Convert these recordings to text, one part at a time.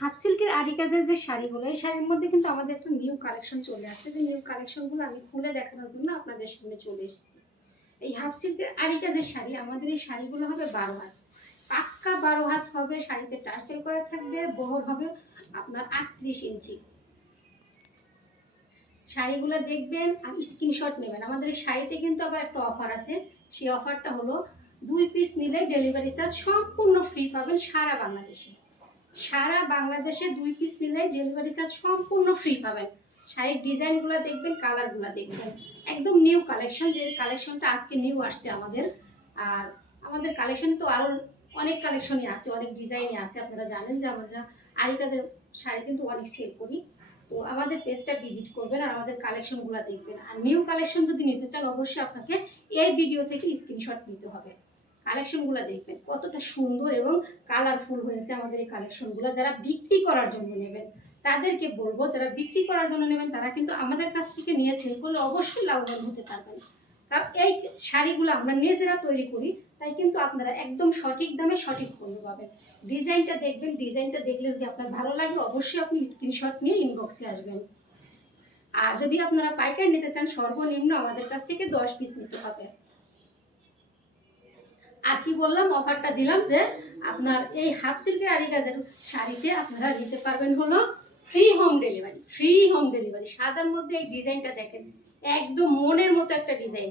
Half সিল্কের আরি কাজের যে শাড়িগুলো, এই শাড়ির মধ্যে কিন্তু আমাদের একটা নিউ কালেকশন চলে আসছে। যে নিউ কালেকশনগুলো আমি খুলে দেখানোর জন্য আপনাদের সামনে চলে এসেছি। এই হাফ সিল্কের আরি কাজের শাড়ি, আমাদের এই শাড়িগুলো হবে 12 হাত, পাক্কা 12 হাত হবে। শাড়িতে টার্সেল করা থাকবে, বহর হবে আপনার 38 ইঞ্চি। শাড়িগুলো দেখবেন আর স্ক্রিনশট নেবেন। আমাদের এই শাড়িতে কিন্তু আবার একটা অফার আছে। সেই অফারটা হলো 2 পিস নিলে ডেলিভারি চার্জ সম্পূর্ণ ফ্রি পাবেন সারা বাংলাদেশে। সারা বাংলাদেশে 2 পিস নিলে ডেলিভারি চার্জ সম্পূর্ণ ফ্রি পাবেন। শাড়ির ডিজাইনগুলো দেখবেন, কালারগুলো দেখবেন, একদম নিউ কালেকশন। যে কালেকশনটা আজকে নিউ আসছে আমাদের। আর আমাদের কালেকশনে তো আরও অনেক কালেকশনই আছে, অনেক ডিজাইনই আছে। আপনারা জানেন যে আমরা আরি কাজের শাড়ি কিন্তু অনেক সেল করি। তো আমাদের পেজটা ভিজিট করবেন আর আমাদের কালেকশনগুলো দেখবেন। আর নিউ কালেকশন যদি নিতে চান, অবশ্যই আপনাকে এই ভিডিও থেকে স্ক্রিনশট নিতে হবে। কালেকশনগুলো দেখবেন কতটা সুন্দর এবং কালারফুল হয়েছে আমাদের এই কালেকশনগুলো। যারা বিক্রি করার জন্য নেবেন তাদেরকে বলবো, যারা বিক্রি করার জন্য নেবেন তারা কিন্তু আমাদের কাছ থেকে নিয়ে সেল করলে অবশ্যই লাভবান হতে পারবেন। কারণ এই শাড়িগুলো আমরা নিজেরা তৈরি করি, তাই কিন্তু আপনারা একদম সঠিক দামে সঠিক পণ্য পাবেন। ডিজাইনটা দেখবেন, ডিজাইনটা দেখলে যদি আপনার ভালো লাগে অবশ্যই আপনি স্ক্রিনশট নিয়ে ইনবক্সে আসবেন। আর যদি আপনারা পাইকারি নিতে চান, সর্বনিম্ন আমাদের কাছ থেকে 10 পিস নিতে হবে। আর কি বললাম, অফারটা দিলাম যে আপনার এই হাফ সিল্কের আরি কাজের শাড়িতে আপনারা নিতে পারবেন হলো free home delivery. Free home delivery. সাদার মধ্যে এই ডিজাইনটা দেখেন, একদম মনের মতো একটা ডিজাইন,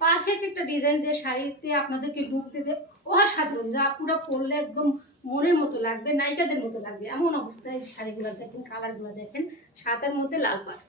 পারফেক্ট একটা ডিজাইন, যে শাড়িতে আপনাদেরকে লুক দেবে অসাধারণ। যা পুরো পরলে একদম মনের মতো লাগবে, নায়িকাদের মতো লাগবে এমন অবস্থায় শাড়িগুলো দেখেন, কালারগুলো দেখেন, সাদার মধ্যে লাল পাড়।